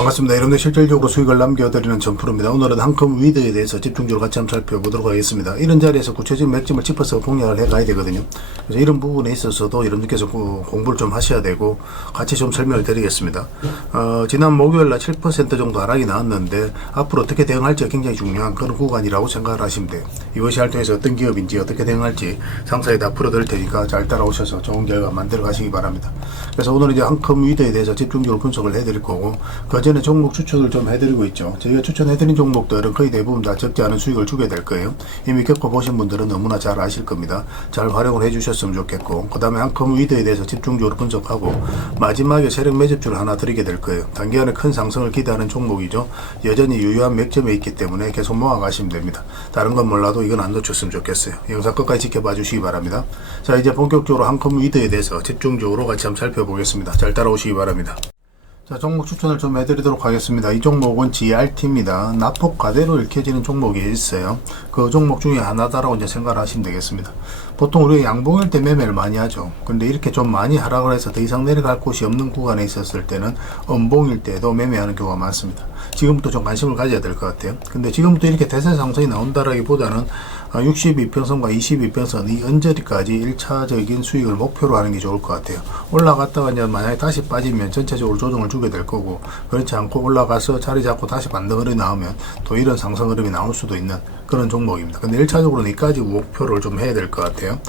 반갑습니다. 여러분들 실질적으로 수익을 남겨드리는 전프로입니다. 오늘은 한컴 위드에 대해서 집중적으로 같이 한번 살펴보도록 하겠습니다. 이런 자리에서 구체적인 맥점을 짚어서 공략을 해가야 되거든요. 그래서 이런 부분에 있어서도 여러분들께서 공부를 좀 하셔야 되고 같이 좀 설명을 드리겠습니다. 지난 목요일날 7% 정도 하락이 나왔는데 앞으로 어떻게 대응할지가 굉장히 중요한 그런 구간이라고 생각을 하시면 돼요. 이것이 할통해서 어떤 기업인지 어떻게 대응할지 상세히 다 풀어드릴 테니까 잘 따라오셔서 좋은 결과 만들어 가시기 바랍니다. 그래서 오늘 이제 한컴 위드에 대해서 집중적으로 분석을 해드릴 거고 그 전에 종목 추천을 좀 해드리고 있죠. 저희가 추천해드린 종목들은 거의 대부분 다 적지 않은 수익을 주게 될 거예요. 이미 겪어보신 분들은 너무나 잘 아실 겁니다. 잘 활용을 해주셨으면 좋겠고 그 다음에 한컴 위드에 대해서 집중적으로 분석하고 마지막에 세력 매집주를 하나 드리게 될 거예요. 단기간에 큰 상승을 기대하는 종목이죠. 여전히 유효한 맥점에 있기 때문에 계속 모아가시면 됩니다. 다른 건 몰라도 이건 안 놓쳤으면 좋겠어요. 영상 끝까지 지켜봐 주시기 바랍니다. 자, 이제 본격적으로 한컴 위드에 대해서 집중적으로 같이 한번 살펴보겠습니다. 잘 따라오시기 바랍니다. 자, 종목 추천을 좀 해드리도록 하겠습니다. 이 종목은 GRT입니다. 낙폭 가대로 읽혀지는 종목이 있어요. 그 종목 중에 하나다라고 이제 생각을 하시면 되겠습니다. 보통 우리가 양봉일 때 매매를 많이 하죠. 근데 이렇게 좀 많이 하락을 해서 더 이상 내려갈 곳이 없는 구간에 있었을 때는 음봉일 때도 매매하는 경우가 많습니다. 지금부터 좀 관심을 가져야 될 것 같아요. 근데 지금부터 이렇게 대세 상승이 나온다라기보다는 62평선과 22평선 이 언저리까지 1차적인 수익을 목표로 하는 게 좋을 것 같아요. 올라갔다가 이제 만약에 다시 빠지면 전체적으로 조정을 주게 될 거고, 그렇지 않고 올라가서 자리 잡고 다시 반등이 나오면 또 이런 상승 흐름이 나올 수도 있는 그런 종목입니다. 근데 1차적으로는 이까지 목표를 좀 해야 될 것 같아요.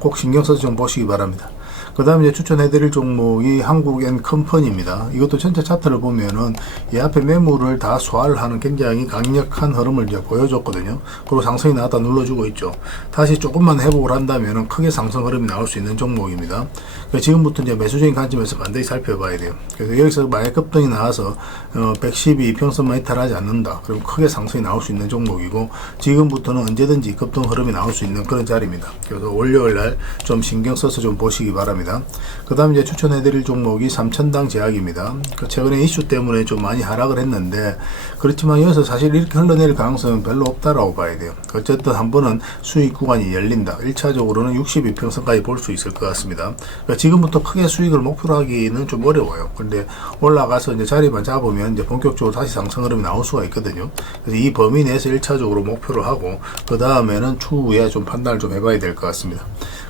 꼭 신경 써서 좀 보시기 바랍니다. 그 다음에 이제 추천해드릴 종목이 한국엔컴퍼니입니다. 이것도 전체 차트를 보면은 이 앞에 매물을 다 소화를 하는 굉장히 강력한 흐름을 이제 보여줬거든요. 그리고 상승이 나왔다 눌러주고 있죠. 다시 조금만 회복을 한다면은 크게 상승 흐름이 나올 수 있는 종목입니다. 지금부터 이제 매수적인 관점에서 반드시 살펴봐야 돼요. 그래서 여기서 만약 급등이 나와서 112평선만 이탈하지 않는다. 그럼 크게 상승이 나올 수 있는 종목이고 지금부터는 언제든지 급등 흐름이 나올 수 있는 그런 자리입니다. 그래서 월요일날 좀 신경 써서 좀 보시기 바랍니다. 그 다음에 이제 추천해드릴 종목이 삼천당 제약입니다. 최근에 이슈 때문에 좀 많이 하락을 했는데 그렇지만 여기서 사실 이렇게 흘러내릴 가능성은 별로 없다라고 봐야 돼요. 어쨌든 한 번은 수익 구간이 열린다. 1차적으로는 62평선까지 볼 수 있을 것 같습니다. 그러니까 지금부터 크게 수익을 목표로 하기는 좀 어려워요. 근데 올라가서 이제 자리만 잡으면 이제 본격적으로 다시 상승 흐름이 나올 수가 있거든요. 그래서 이 범위 내에서 1차적으로 목표로 하고 그 다음에는 추후에 좀 판단을 좀 해봐야 될 것 같습니다.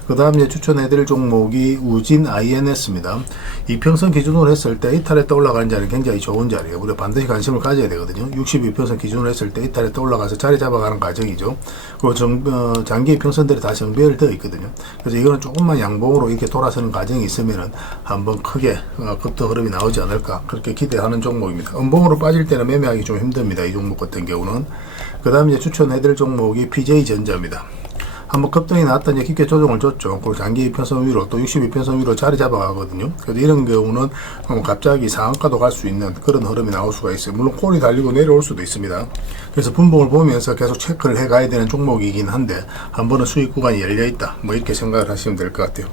그 다음 이제 추천해드릴 종목이 우진 INS입니다. 이평선 기준으로 했을 때 이탈했다 올라가는 자리는 굉장히 좋은 자리예요. 우리가 반드시 관심을 가져야 되거든요. 62평선 기준으로 했을 때 이탈했다 올라가서 자리 잡아가는 과정이죠. 그리고 장기 이평선들이 다 정비를 되어 있거든요. 그래서 이거는 조금만 양봉으로 이렇게 돌아서는 과정이 있으면은 한번 크게 급등 흐름이 나오지 않을까 그렇게 기대하는 종목입니다. 음봉으로 빠질 때는 매매하기 좀 힘듭니다. 이 종목 같은 경우는. 그 다음 이제 추천해드릴 종목이 PJ전자입니다. 한번 급등이 나왔다 이제 깊게 조정을 줬죠. 그리고 장기 2편선 위로 또 62편선 위로 자리 잡아가거든요. 그래서 이런 경우는 갑자기 상한가도 갈 수 있는 그런 흐름이 나올 수가 있어요. 물론 콜이 달리고 내려올 수도 있습니다. 그래서 분봉을 보면서 계속 체크를 해 가야 되는 종목이긴 한데 한 번은 수익 구간이 열려있다. 뭐 이렇게 생각을 하시면 될 것 같아요.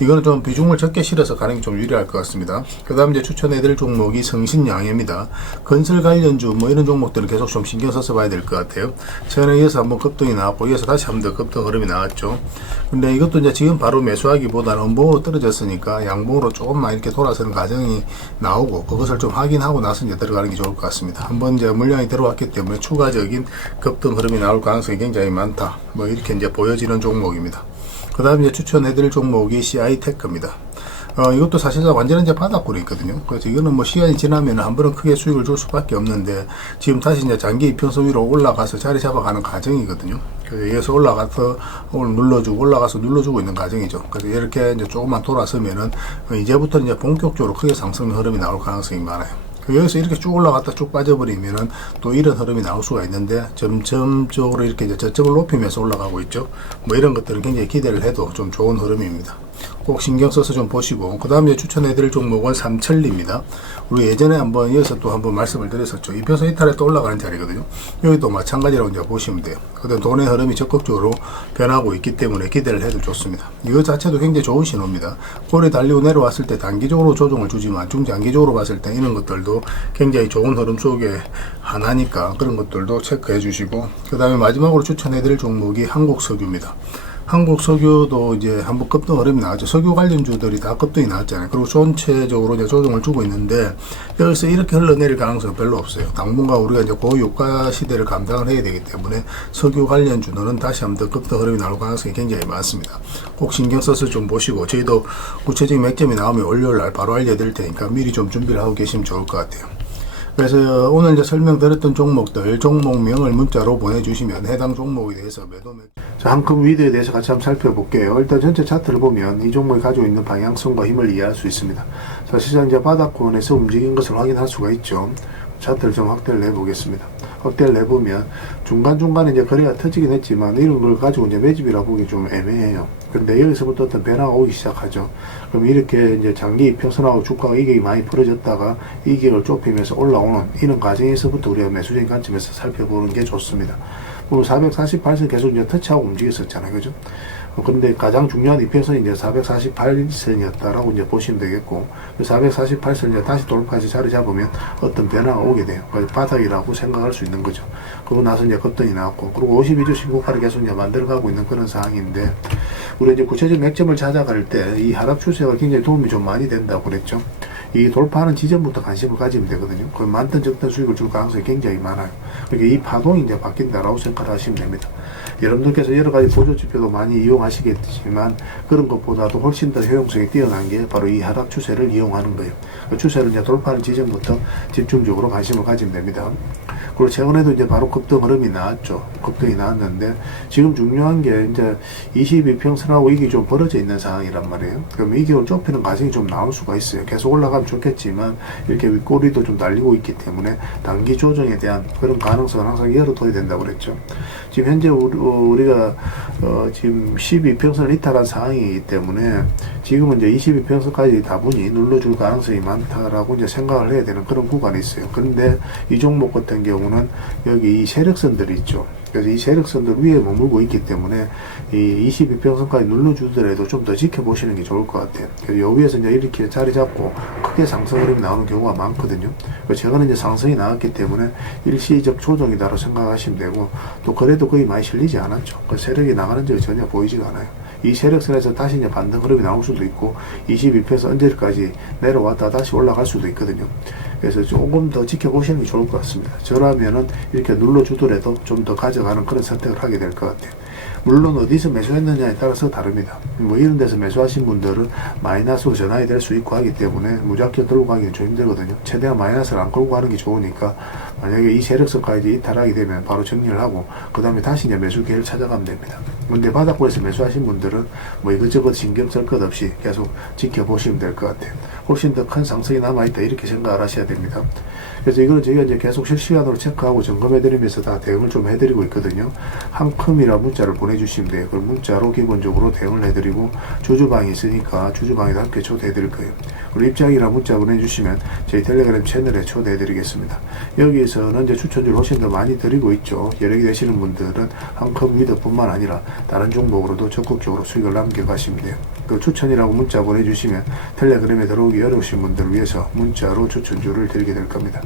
이거는 좀 비중을 적게 실어서 가는 게 좀 유리할 것 같습니다. 그 다음 이제 추천해드릴 종목이 성신양해입니다. 건설 관련주 이런 종목들은 계속 좀 신경 써서 봐야 될 것 같아요. 최근에 이어서 한번 급등이 나왔고 이어서 다시 한번 더 급등 흐름이 나왔죠. 근데 이것도 이제 지금 바로 매수하기보다는 음봉으로 떨어졌으니까 양봉으로 조금만 이렇게 돌아서는 과정이 나오고 그것을 좀 확인하고 나서 이제 들어가는 게 좋을 것 같습니다. 한번 이제 물량이 들어왔기 때문에 추가적인 급등 흐름이 나올 가능성이 굉장히 많다. 이렇게 이제 보여지는 종목입니다. 그 다음 이제 추천해드릴 종목이 CI테크입니다. 이것도 사실상 완전히 이제 바닥구리 있거든요. 그래서 이거는 시간이 지나면 한 번은 크게 수익을 줄 수밖에 없는데 지금 다시 이제 장기 이평선 위로 올라가서 자리 잡아가는 과정이거든요. 그래서 여기서 올라가서 오늘 눌러주고 올라가서 눌러주고 있는 과정이죠. 그래서 이렇게 이제 조금만 돌아서면은 이제부터 이제 본격적으로 크게 상승 흐름이 나올 가능성이 많아요. 여기서 이렇게 쭉 올라갔다 쭉 빠져버리면은 또 이런 흐름이 나올 수가 있는데 점점적으로 이렇게 이제 저점을 높이면서 올라가고 있죠. 이런 것들은 굉장히 기대를 해도 좀 좋은 흐름입니다. 꼭 신경 써서 좀 보시고 그 다음에 추천해드릴 종목은 삼천리입니다. 우리 예전에 한번 이어서 또 한번 말씀을 드렸었죠. 이평선 이탈에 또 올라가는 자리거든요. 여기도 마찬가지라고 이제 보시면 돼요. 근데 돈의 흐름이 적극적으로 변하고 있기 때문에 기대를 해도 좋습니다. 이거 자체도 굉장히 좋은 신호입니다. 꼴이 달리고 내려왔을 때 단기적으로 조정을 주지만 중장기적으로 봤을 때 이런 것들도 굉장히 좋은 흐름 속에 하나니까 그런 것들도 체크해 주시고 그 다음에 마지막으로 추천해드릴 종목이 한국석유입니다. 한국 석유도 이제 한번 급등 흐름이 나왔죠. 석유 관련주들이 다 급등이 나왔잖아요. 그리고 전체적으로 이제 조정을 주고 있는데 여기서 이렇게 흘러내릴 가능성은 별로 없어요. 당분간 우리가 이제 고유가 시대를 감당을 해야 되기 때문에 석유 관련주들은 다시 한번 더 급등 흐름이 나올 가능성이 굉장히 많습니다. 꼭 신경 써서 좀 보시고 저희도 구체적인 맥점이 나오면 월요일날 바로 알려드릴 테니까 미리 좀 준비를 하고 계시면 좋을 것 같아요. 그래서 오늘 이제 설명드렸던 종목들 종목명을 문자로 보내주시면 해당 종목에 대해서 한큼 위드에 대해서 같이 한번 살펴볼게요. 일단 전체 차트를 보면 이 종목이 가지고 있는 방향성과 힘을 이해할 수 있습니다. 사실상 이제 바닥권에서 움직인 것을 확인할 수가 있죠. 차트를 좀 확대를 해보겠습니다. 확대를 해보면 중간중간에 이제 거래가 터지긴 했지만 이런 걸 가지고 이제 매집이라 보기 좀 애매해요. 그런데 여기서부터 어떤 변화가 오기 시작하죠. 그럼 이렇게 이제 장기 이평선하고 주가가 이격이 많이 벌어졌다가 이격을 좁히면서 올라오는 이런 과정에서부터 우리가 매수적인 관점에서 살펴보는 게 좋습니다. 448선 계속 이제 터치하고 움직였었잖아요. 그죠? 그런데 가장 중요한 이평선이 이제 448선이었다라고 이제 보시면 되겠고, 448선 이제 다시 돌파해서 자리 잡으면 어떤 변화가 오게 돼요. 바닥이라고 생각할 수 있는 거죠. 그러고 나서 이제 급등이 나왔고, 그리고 52주 신고가를 계속 이제 만들어가고 있는 그런 상황인데, 우리 이제 구체적 맥점을 찾아갈 때 이 하락 추세가 굉장히 도움이 좀 많이 된다고 그랬죠. 이 돌파하는 지점부터 관심을 가지면 되거든요. 그 많든 적든 수익을 줄 가능성이 굉장히 많아요. 그러니까 이 파동이 이제 바뀐다라고 생각을 하시면 됩니다. 여러분들께서 여러 가지 보조 지표도 많이 이용하시겠지만 그런 것보다도 훨씬 더 효용성이 뛰어난 게 바로 이 하락 추세를 이용하는 거예요. 그 추세를 이제 돌파하는 지점부터 집중적으로 관심을 가지면 됩니다. 그리고 최근에도 이제 바로 급등 흐름이 나왔죠. 급등이 나왔는데 지금 중요한 게 이제 22평선하고 이게 좀 벌어져 있는 상황이란 말이에요. 그럼 이격을 좁히는 과정이 좀 나올 수가 있어요. 계속 올라가면 좋겠지만 이렇게 윗꼬리도 좀 달리고 있기 때문에 단기 조정에 대한 그런 가능성은 항상 열어둬야 된다고 그랬죠. 지금 현재 우리가 지금 12평선을 이탈한 상황이기 때문에 지금은 이제 22평선까지 다분히 눌러줄 가능성이 많다라고 이제 생각을 해야 되는 그런 구간이 있어요. 그런데 이 종목 같은 경우는 여기 이 세력선들이 있죠. 그래서 이 세력선들 위에 머물고 있기 때문에 이 22평선까지 눌러주더라도 좀 더 지켜보시는 게 좋을 것 같아요. 그래서 여기에서 이제 이렇게 자리 잡고 크게 상승 흐름이 나오는 경우가 많거든요. 최근에 이제 상승이 나왔기 때문에 일시적 조정이다라고 생각하시면 되고, 또 거래도 거의 많이 실리지 않았죠. 그 세력이 나가는 적이 전혀 보이지가 않아요. 이 세력선에서 다시 이제 반등 흐름이 나올 수도 있고 22평선 언제까지 내려왔다 다시 올라갈 수도 있거든요. 그래서 조금 더 지켜보시는 게 좋을 것 같습니다. 저라면은 이렇게 눌러주더라도 좀 더 가져가는 그런 선택을 하게 될 것 같아요. 물론 어디서 매수했느냐에 따라서 다릅니다. 뭐 이런 데서 매수하신 분들은 마이너스로 전환이 될 수 있고 하기 때문에 무작정 들고 가기는 좀 힘들거든요. 최대한 마이너스를 안 끌고 가는 게 좋으니까 만약에 이 세력선까지 이탈하게 되면 바로 정리를 하고 그 다음에 다시 이제 매수 기회를 찾아가면 됩니다. 근데 바닥권에서 매수하신 분들은 뭐 이것저것 신경 쓸 것 없이 계속 지켜보시면 될 것 같아요. 훨씬 더 큰 상승이 남아있다 이렇게 생각을 하셔야 됩니다. 그래서 이거는 저희가 이제 계속 실시간으로 체크하고 점검해드리면서 다 대응을 좀 해드리고 있거든요. 한컴이라 문자를 보내주시면 돼요. 그럼 문자로 기본적으로 대응을 해드리고 주주방이 있으니까 주주방에도 함께 초대해드릴 거예요. 그리고 입장이라 문자 보내주시면 저희 텔레그램 채널에 초대해드리겠습니다. 여기에서는 이제 추천주를 훨씬 더 많이 드리고 있죠. 여력이 되시는 분들은 한컴 위드뿐만 아니라 다른 종목으로도 적극적으로 수익을 남겨가시면 돼요. 그 추천이라고 문자 보내주시면 텔레그램에 들어오기 어려우신 분들을 위해서 문자로 추천주를 드리게 될 겁니다.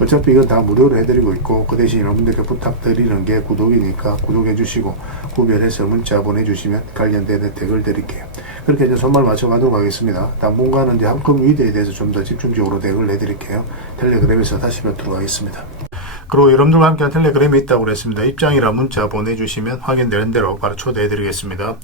어차피 이건 다 무료로 해드리고 있고 그 대신 여러분들께 부탁드리는 게 구독이니까 구독해주시고 구별해서 문자 보내주시면 관련된 혜택을 드릴게요. 그렇게 이제 손발 맞춰 가도록 하겠습니다. 당분간은 이제 한컴 위드에 대해서 좀 더 집중적으로 대응을 해드릴게요. 텔레그램에서 다시 뵙도록 하겠습니다. 그리고 여러분들과 함께한 텔레그램이 있다고 그랬습니다. 입장이라 문자 보내주시면 확인되는 대로 바로 초대해드리겠습니다.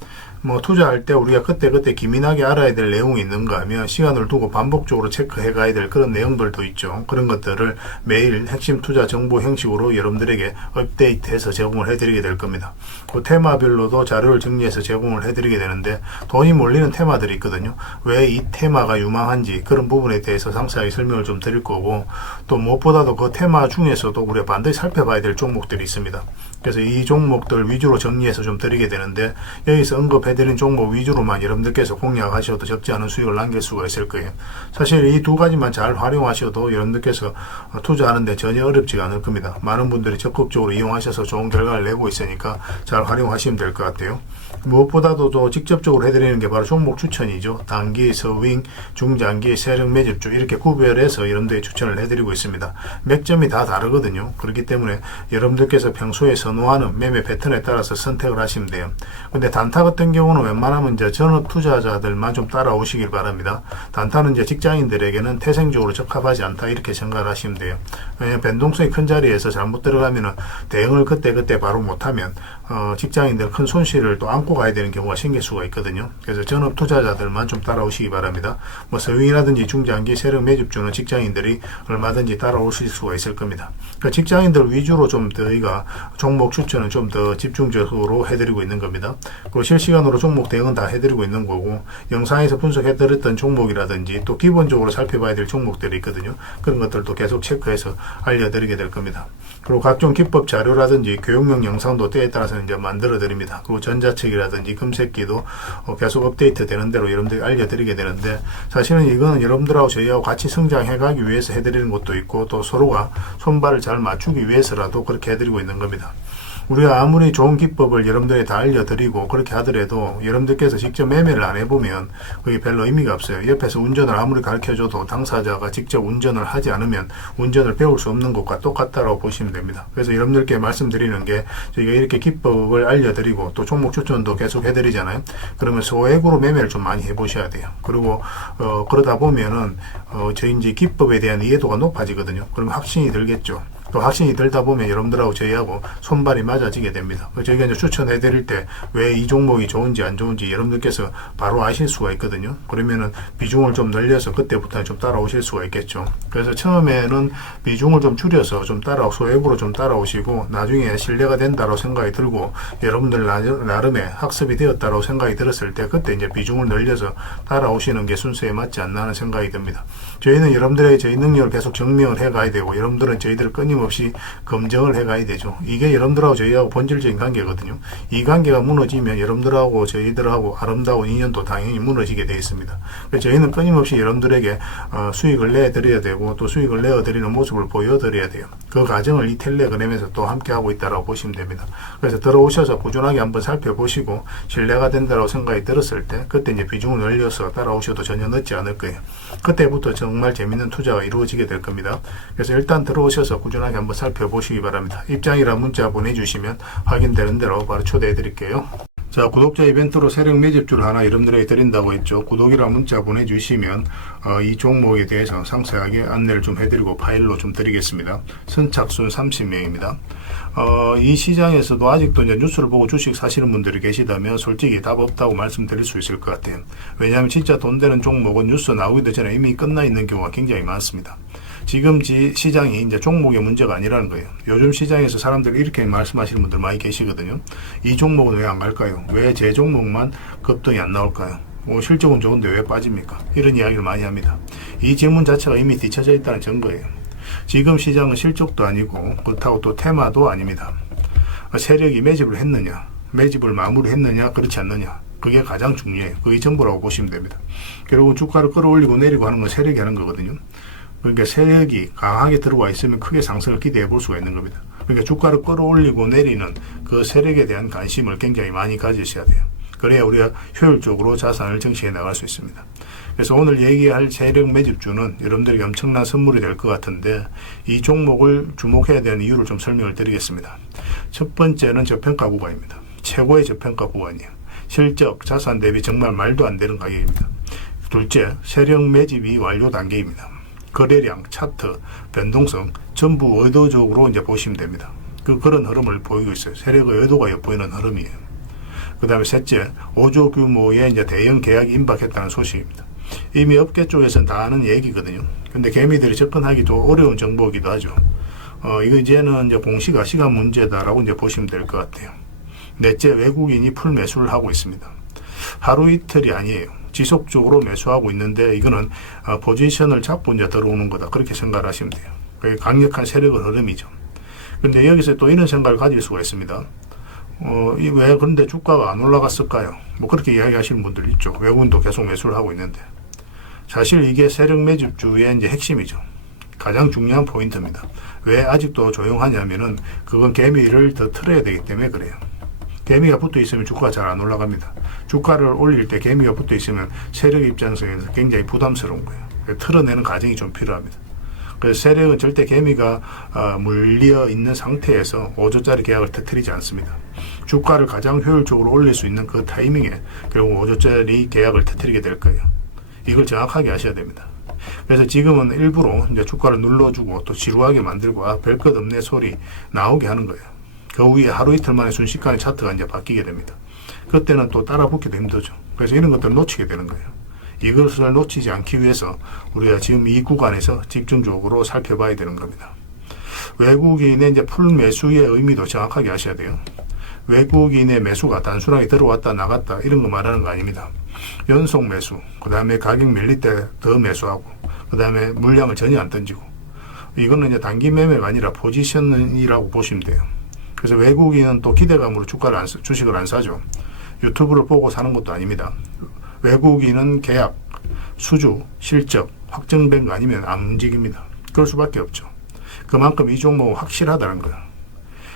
뭐 투자할 때 우리가 그때그때 기민하게 알아야 될 내용이 있는가 하면 시간을 두고 반복적으로 체크해 가야 될 그런 내용들도 있죠. 그런 것들을 매일 핵심 투자 정보 형식으로 여러분들에게 업데이트해서 제공을 해드리게 될 겁니다. 그 테마별로도 자료를 정리해서 제공을 해드리게 되는데 돈이 몰리는 테마들이 있거든요. 왜 이 테마가 유망한지 그런 부분에 대해서 상세하게 설명을 좀 드릴 거고, 또 무엇보다도 그 테마 중에서도 우리가 반드시 살펴봐야 될 종목들이 있습니다. 그래서 이 종목들 위주로 정리해서 좀 드리게 되는데 여기서 언급해드린 종목 위주로만 여러분들께서 공략하셔도 적지 않은 수익을 남길 수가 있을 거예요. 사실 이 두 가지만 잘 활용하셔도 여러분들께서 투자하는데 전혀 어렵지가 않을 겁니다. 많은 분들이 적극적으로 이용하셔서 좋은 결과를 내고 있으니까 잘 활용하시면 될 것 같아요. 무엇보다도 또 직접적으로 해드리는 게 바로 종목 추천이죠. 단기, 서윙, 중장기, 세력 매집주 이렇게 구별해서 여러분들이 추천을 해드리고 있습니다. 맥점이 다 다르거든요. 그렇기 때문에 여러분들께서 평소에 선호하는 매매 패턴에 따라서 선택을 하시면 돼요. 근데 단타 같은 경우는 웬만하면 이제 전업 투자자들만 좀 따라오시길 바랍니다. 단타는 이제 직장인들에게는 태생적으로 적합하지 않다 이렇게 생각을 하시면 돼요. 왜냐하면 변동성이 큰 자리에서 잘못 들어가면은 대응을 그때 바로 못하면 직장인들 큰 손실을 또 안고 가야 되는 경우가 생길 수가 있거든요. 그래서 전업 투자자들만 좀 따라오시기 바랍니다. 뭐 서윙이라든지 중장기 세력 매집주는 직장인들이 얼마든지 따라오실 수가 있을 겁니다. 그러니까 직장인들 위주로 좀 저희가 종목 추천은 좀 더 집중적으로 해드리고 있는 겁니다. 그리고 실시간으로 종목 대응은 다 해드리고 있는 거고, 영상에서 분석해드렸던 종목이라든지 또 기본적으로 살펴봐야 될 종목들이 있거든요. 그런 것들도 계속 체크해서 알려드리게 될 겁니다. 그리고 각종 기법 자료라든지 교육용 영상도 때에 따라서는 이제 만들어 드립니다. 그리고 전자책이라든지 금색기도 계속 업데이트 되는 대로 여러분들이 알려드리게 되는데, 사실은 이거는 여러분들하고 저희하고 같이 성장해 가기 위해서 해드리는 것도 있고, 또 서로가 손발을 잘 맞추기 위해서라도 그렇게 해드리고 있는 겁니다. 우리가 아무리 좋은 기법을 여러분들이 다 알려드리고 그렇게 하더라도 여러분들께서 직접 매매를 안 해보면 그게 별로 의미가 없어요. 옆에서 운전을 아무리 가르쳐줘도 당사자가 직접 운전을 하지 않으면 운전을 배울 수 없는 것과 똑같다고 보시면 됩니다. 그래서 여러분들께 말씀드리는 게, 저희가 이렇게 기법을 알려드리고 또 종목 추천도 계속 해드리잖아요. 그러면 소액으로 매매를 좀 많이 해보셔야 돼요. 그리고 그러다 보면은 저희 이제 기법에 대한 이해도가 높아지거든요. 그러면 확신이 들겠죠. 또 확신이 들다 보면 여러분들하고 저희하고 손발이 맞아지게 됩니다. 저희가 이제 추천해 드릴 때 왜 이 종목이 좋은지 안 좋은지 여러분들께서 바로 아실 수가 있거든요. 그러면은 비중을 좀 늘려서 그때부터는 좀 따라오실 수가 있겠죠. 그래서 처음에는 비중을 좀 줄여서 좀 소액으로 좀 따라오시고, 나중에 신뢰가 된다고 생각이 들고 여러분들 나름의 학습이 되었다고 생각이 들었을 때 그때 이제 비중을 늘려서 따라오시는 게 순서에 맞지 않나 하는 생각이 듭니다. 저희는 여러분들에게 저희 능력을 계속 증명을 해 가야 되고, 여러분들은 저희들을 끊임없이 검증을 해 가야 되죠. 이게 여러분들하고 저희하고 본질적인 관계거든요. 이 관계가 무너지면 여러분들하고 저희들하고 아름다운 인연도 당연히 무너지게 되어 있습니다. 그래서 저희는 끊임없이 여러분들에게 수익을 내드려야 되고, 또 수익을 내어드리는 모습을 보여드려야 돼요. 그 과정을 이 텔레그램에서 또 함께 하고 있다고 보시면 됩니다. 그래서 들어오셔서 꾸준하게 한번 살펴보시고 신뢰가 된다고 생각이 들었을 때 그때 이제 비중을 늘려서 따라오셔도 전혀 늦지 않을 거예요. 그때부터 정말 재밌는 투자가 이루어지게 될 겁니다. 그래서 일단 들어오셔서 꾸준하게 한번 살펴보시기 바랍니다. 입장이란 문자 보내주시면 확인되는 대로 바로 초대해 드릴게요. 자, 구독자 이벤트로 세력 매집주를 하나 여러분들에게 드린다고 했죠. 구독이란 문자 보내주시면 이 종목에 대해서 상세하게 안내를 좀 해드리고 파일로 좀 드리겠습니다. 선착순 30명입니다. 이 시장에서도 아직도 이제 뉴스를 보고 주식 사시는 분들이 계시다면 솔직히 답 없다고 말씀드릴 수 있을 것 같아요. 왜냐하면 진짜 돈 되는 종목은 뉴스 나오기도 전에 이미 끝나 있는 경우가 굉장히 많습니다. 지금 시장이 이제 종목의 문제가 아니라는 거예요. 요즘 시장에서 사람들이 이렇게 말씀하시는 분들 많이 계시거든요. 이 종목은 왜 안 갈까요? 왜 제 종목만 급등이 안 나올까요? 실적은 좋은데 왜 빠집니까? 이런 이야기를 많이 합니다. 이 질문 자체가 이미 뒤쳐져 있다는 증거예요. 지금 시장은 실적도 아니고 그렇다고 또 테마도 아닙니다. 세력이 매집을 했느냐, 매집을 마무리했느냐, 그렇지 않느냐, 그게 가장 중요해요. 그게 전부라고 보시면 됩니다. 결국은 주가를 끌어올리고 내리고 하는 건 세력이 하는 거거든요. 그러니까 세력이 강하게 들어와 있으면 크게 상승을 기대해 볼 수가 있는 겁니다. 그러니까 주가를 끌어올리고 내리는 그 세력에 대한 관심을 굉장히 많이 가지셔야 돼요. 그래야 우리가 효율적으로 자산을 증식해 나갈 수 있습니다. 그래서 오늘 얘기할 세력 매집주는 여러분들에게 엄청난 선물이 될 것 같은데, 이 종목을 주목해야 되는 이유를 좀 설명을 드리겠습니다. 첫 번째는 저평가 구간입니다. 최고의 저평가 구간이에요. 실적, 자산 대비 정말 말도 안 되는 가격입니다. 둘째, 세력 매집이 완료 단계입니다. 거래량, 차트, 변동성 전부 의도적으로 이제 보시면 됩니다. 그런 흐름을 보이고 있어요. 세력의 의도가 엿보이는 흐름이에요. 그 다음에 셋째, 5조 규모의 이제 대형 계약이 임박했다는 소식입니다. 이미 업계 쪽에서는 다 아는 얘기거든요. 근데 개미들이 접근하기 좀 어려운 정보이기도 하죠. 이거 이제는 이제 공시가 시간 문제다라고 이제 보시면 될 것 같아요. 넷째, 외국인이 풀 매수를 하고 있습니다. 하루 이틀이 아니에요. 지속적으로 매수하고 있는데 이거는 포지션을 잡고 이제 들어오는 거다, 그렇게 생각을 하시면 돼요. 그게 강력한 세력의 흐름이죠. 그런데 여기서 또 이런 생각을 가질 수가 있습니다. 왜 그런데 주가가 안 올라갔을까요? 뭐 그렇게 이야기하시는 분들 있죠. 외국인도 계속 매수를 하고 있는데, 사실 이게 세력 매집주의 이제 핵심이죠. 가장 중요한 포인트입니다. 왜 아직도 조용하냐면은 그건 개미를 더 틀어야 되기 때문에 그래요. 개미가 붙어 있으면 주가가 잘 안 올라갑니다. 주가를 올릴 때 개미가 붙어 있으면 세력 입장에서 굉장히 부담스러운 거예요. 틀어내는 과정이 좀 필요합니다. 그래서 세력은 절대 개미가 물려 있는 상태에서 5조짜리 계약을 터뜨리지 않습니다. 주가를 가장 효율적으로 올릴 수 있는 그 타이밍에 결국 5조짜리 계약을 터뜨리게 될 거예요. 이걸 정확하게 아셔야 됩니다. 그래서 지금은 일부러 이제 주가를 눌러주고 또 지루하게 만들고 별 것 없네 소리 나오게 하는 거예요. 그 후에 하루 이틀 만에 순식간에 차트가 이제 바뀌게 됩니다. 그때는 또 따라 붙기도 힘들죠. 그래서 이런 것들을 놓치게 되는 거예요. 이것을 놓치지 않기 위해서 우리가 지금 이 구간에서 집중적으로 살펴봐야 되는 겁니다. 외국인의 이제 풀 매수의 의미도 정확하게 아셔야 돼요. 외국인의 매수가 단순하게 들어왔다 나갔다 이런 거 말하는 거 아닙니다. 연속 매수, 그 다음에 가격 밀릴 때 더 매수하고, 그 다음에 물량을 전혀 안 던지고, 이거는 이제 단기 매매가 아니라 포지션이라고 보시면 돼요. 그래서 외국인은 또 기대감으로 주식을 안 사죠. 유튜브를 보고 사는 것도 아닙니다. 외국인은 계약, 수주, 실적 확정된 거 아니면 안 움직입니다. 그럴 수밖에 없죠. 그만큼 이 종목은 확실하다는 거예요.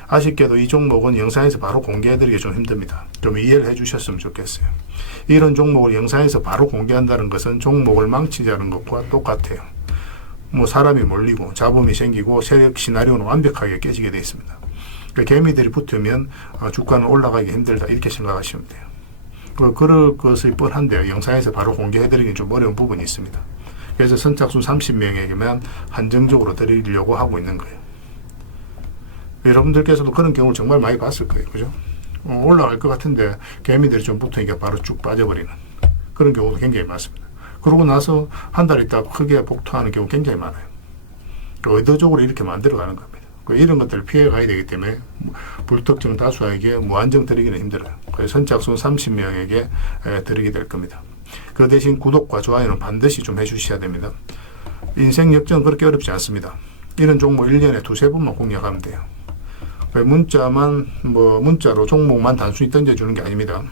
아쉽게도 이 종목은 영상에서 바로 공개해드리기 좀 힘듭니다. 좀 이해를 해주셨으면 좋겠어요. 이런 종목을 영상에서 바로 공개한다는 것은 종목을 망치자는 것과 똑같아요. 뭐 사람이 몰리고 잡음이 생기고 세력 시나리오는 완벽하게 깨지게 되어 있습니다. 개미들이 붙으면 주가는 올라가기 힘들다 이렇게 생각하시면 돼요. 그럴 것이 뻔한데요. 영상에서 바로 공개해드리긴 좀 어려운 부분이 있습니다. 그래서 선착순 30명에게만 한정적으로 드리려고 하고 있는 거예요. 여러분들께서도 그런 경우를 정말 많이 봤을 거예요. 그죠? 올라갈 것 같은데 개미들이 좀 붙으니까 바로 쭉 빠져버리는 그런 경우도 굉장히 많습니다. 그러고 나서 한 달 있다가 크게 복토하는 경우 굉장히 많아요. 의도적으로 이렇게 만들어가는 겁니다. 이런 것들을 피해 가야 되기 때문에 불특정 다수에게 무한정 드리기는 힘들어요. 그래서 선착순 30명에게 드리게 될 겁니다. 그 대신 구독과 좋아요는 반드시 좀 해주셔야 됩니다. 인생 역전은 그렇게 어렵지 않습니다. 이런 종목 1년에 두세 번만 공략하면 돼요. 문자로 종목만 단순히 던져주는 게 아닙니다.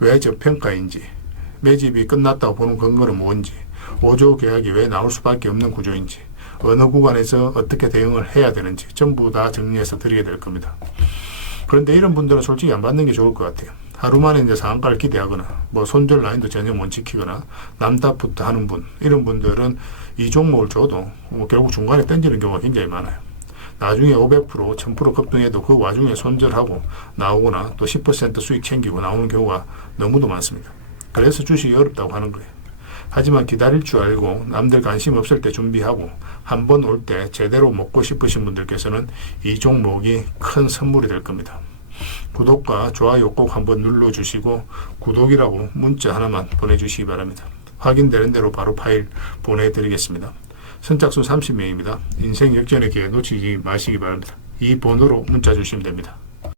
왜 저평가인지, 매집이 끝났다고 보는 근거는 뭔지, 5조 계약이 왜 나올 수밖에 없는 구조인지, 어느 구간에서 어떻게 대응을 해야 되는지 전부 다 정리해서 드리게 될 겁니다. 그런데 이런 분들은 솔직히 안 받는 게 좋을 것 같아요. 하루 만에 이제 상한가를 기대하거나 손절 라인도 전혀 못 지키거나 남답부터 하는 분, 이런 분들은 이 종목을 줘도 결국 중간에 던지는 경우가 굉장히 많아요. 나중에 500%, 1000% 급등해도 그 와중에 손절하고 나오거나 또 10% 수익 챙기고 나오는 경우가 너무도 많습니다. 그래서 주식이 어렵다고 하는 거예요. 하지만 기다릴 줄 알고 남들 관심 없을 때 준비하고 한 번 올 때 제대로 먹고 싶으신 분들께서는 이 종목이 큰 선물이 될 겁니다. 구독과 좋아요 꼭 한번 눌러주시고 구독이라고 문자 하나만 보내주시기 바랍니다. 확인되는 대로 바로 파일 보내드리겠습니다. 선착순 30명입니다. 인생 역전의 기회 놓치지 마시기 바랍니다. 이 번호로 문자 주시면 됩니다.